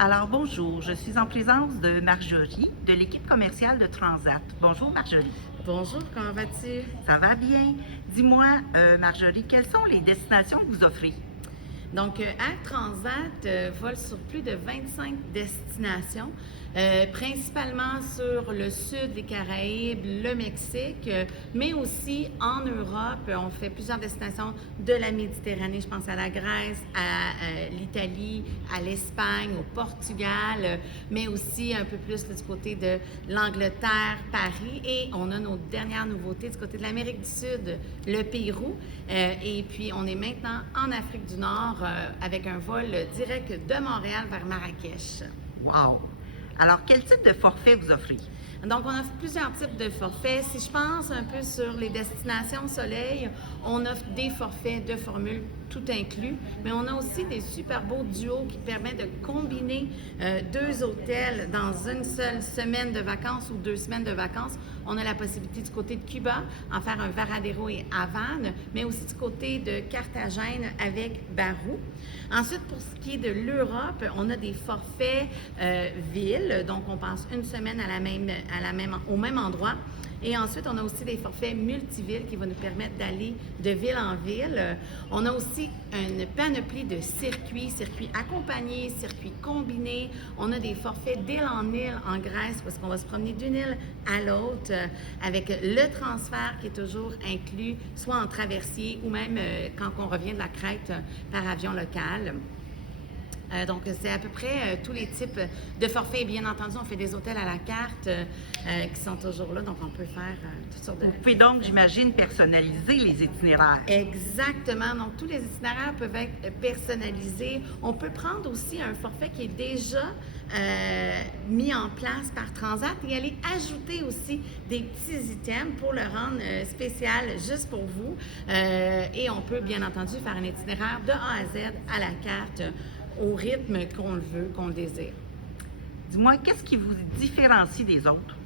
Alors bonjour, je suis en présence de Marjorie de l'équipe commerciale de Transat. Bonjour Marjorie. Bonjour, comment vas-tu? Ça va bien? Dis-moi, Marjorie, quelles sont les destinations que vous offrez? Donc, Air Transat vole sur plus de 25 destinations, principalement sur le sud des Caraïbes, le Mexique, mais aussi en Europe. On fait plusieurs destinations de la Méditerranée. Je pense à la Grèce, à l'Italie, à l'Espagne, au Portugal, mais aussi un peu plus là, du côté de l'Angleterre, Paris. Et on a nos dernières nouveautés du côté de l'Amérique du Sud, le Pérou. Et puis, on est maintenant en Afrique du Nord avec un vol direct de Montréal vers Marrakech. Wow! Alors, quel type de forfait vous offrez? Donc, on offre plusieurs types de forfaits. Si je pense un peu sur les destinations soleil, on offre des forfaits de formules tout inclus, mais on a aussi des super beaux duos qui permettent de combiner deux hôtels dans une seule semaine de vacances ou 2 semaines de vacances. On a la possibilité du côté de Cuba, en faire un Varadero et Havane, mais aussi du côté de Carthagène avec Barou. Ensuite, pour ce qui est de l'Europe, on a des forfaits villes, donc on passe une semaine au même endroit. Et ensuite, on a aussi des forfaits multivilles qui vont nous permettre d'aller de ville en ville. On a aussi une panoplie de circuits accompagnés, circuits combinés. On a des forfaits d'île en île en Grèce parce qu'on va se promener d'une île à l'autre avec le transfert qui est toujours inclus, soit en traversier ou même quand on revient de la Crète par avion local. Donc, c'est à peu près tous les types de forfaits. Bien entendu, on fait des hôtels à la carte qui sont toujours là, donc on peut faire toutes sortes de... Vous pouvez donc, j'imagine, personnaliser les itinéraires. Exactement. Donc, tous les itinéraires peuvent être personnalisés. On peut prendre aussi un forfait qui est déjà mis en place par Transat et aller ajouter aussi des petits items pour le rendre spécial juste pour vous. Et on peut, bien entendu, faire un itinéraire de A à Z à la carte au rythme qu'on le veut, qu'on le désire. Dis-moi, qu'est-ce qui vous différencie des autres?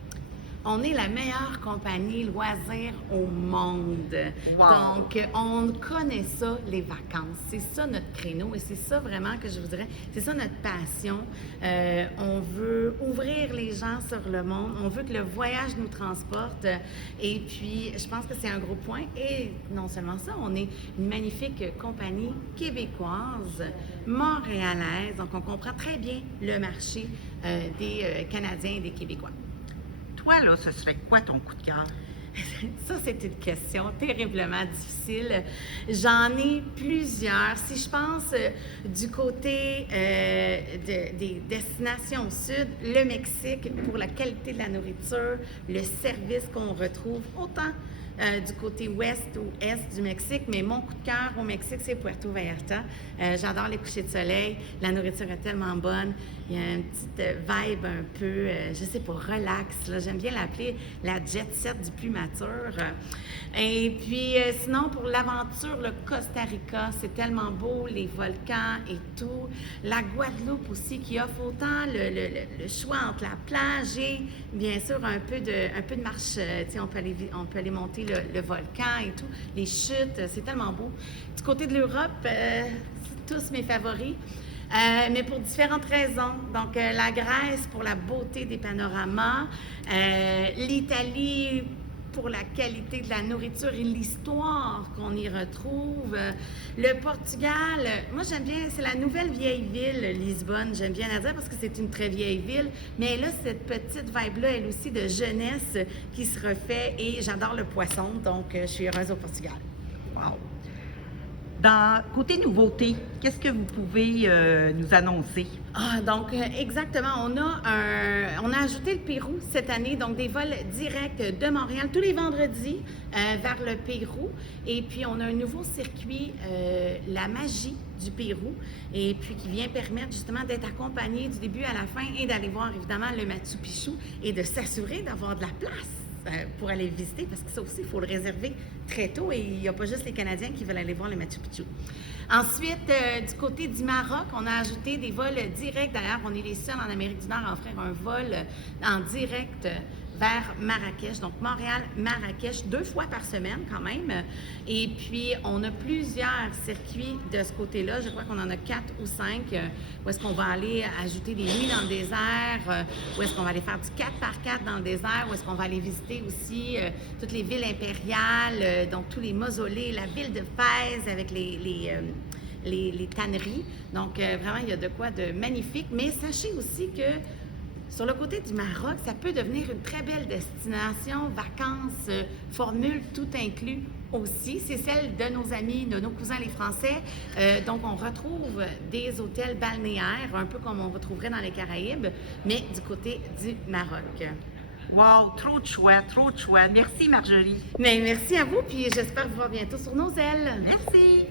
On est la meilleure compagnie loisirs au monde. Wow. Donc, on connaît ça, les vacances. C'est ça notre créneau et c'est ça vraiment que je vous dirais, c'est ça notre passion. On veut ouvrir les gens sur le monde. On veut que le voyage nous transporte. Et puis, je pense que c'est un gros point. Et non seulement ça, on est une magnifique compagnie québécoise, montréalaise. Donc, on comprend très bien le marché des Canadiens et des Québécois. Toi, là, ce serait quoi ton coup de cœur? Ça, c'est une question terriblement difficile. J'en ai plusieurs. Si je pense du côté des destinations sud, le Mexique, pour la qualité de la nourriture, le service qu'on retrouve, autant du côté ouest ou est du Mexique, mais mon coup de cœur au Mexique, c'est Puerto Vallarta. J'adore les couchers de soleil, la nourriture est tellement bonne, il y a une petite vibe un peu, je sais pas, relax, là. J'aime bien l'appeler la jet set du plus mature. Et puis, sinon, pour l'aventure, le Costa Rica, c'est tellement beau, les volcans et tout. La Guadeloupe aussi, qui offre autant le choix entre la plage et, bien sûr, un peu de marche. Tu sais, on peut aller monter le volcan et tout, les chutes, c'est tellement beau. Du côté de l'Europe, c'est tous mes favoris. Mais pour différentes raisons. Donc, la Grèce pour la beauté des panoramas, l'Italie pour la qualité de la nourriture et l'histoire qu'on y retrouve. Le Portugal, moi j'aime bien, c'est la nouvelle vieille ville, Lisbonne, j'aime bien la dire parce que c'est une très vieille ville, mais elle a cette petite vibe-là, elle aussi, de jeunesse qui se refait et j'adore le poisson, donc je suis heureuse au Portugal. Wow! Côté nouveauté, qu'est-ce que vous pouvez nous annoncer? Donc exactement, on a ajouté le Pérou cette année, donc des vols directs de Montréal tous les vendredis vers le Pérou. Et puis on a un nouveau circuit, la magie du Pérou, et puis qui vient permettre justement d'être accompagné du début à la fin et d'aller voir évidemment le Machu Picchu et de s'assurer d'avoir de la place pour aller le visiter, parce que ça aussi, il faut le réserver très tôt et il n'y a pas juste les Canadiens qui veulent aller voir le Machu Picchu. Ensuite, du côté du Maroc, on a ajouté des vols directs. D'ailleurs, on est les seuls en Amérique du Nord à offrir un vol en direct vers Marrakech. Donc, Montréal, Marrakech, 2 fois par semaine quand même. Et puis, on a plusieurs circuits de ce côté-là. Je crois qu'on en a 4 ou 5. Où est-ce qu'on va aller ajouter des nuits dans le désert? Où est-ce qu'on va aller faire du 4x4 dans le désert? Où est-ce qu'on va aller visiter aussi toutes les villes impériales, donc tous les mausolées, la ville de Fès avec les tanneries. Donc, vraiment, il y a de quoi de magnifique. Mais sachez aussi que sur le côté du Maroc, ça peut devenir une très belle destination, vacances, formule tout inclus aussi. C'est celle de nos amis, de nos cousins les Français. Donc, on retrouve des hôtels balnéaires, un peu comme on retrouverait dans les Caraïbes, mais du côté du Maroc. Wow, trop de choix, trop de choix. Merci Marjorie. Mais merci à vous, puis j'espère vous voir bientôt sur nos ailes. Merci.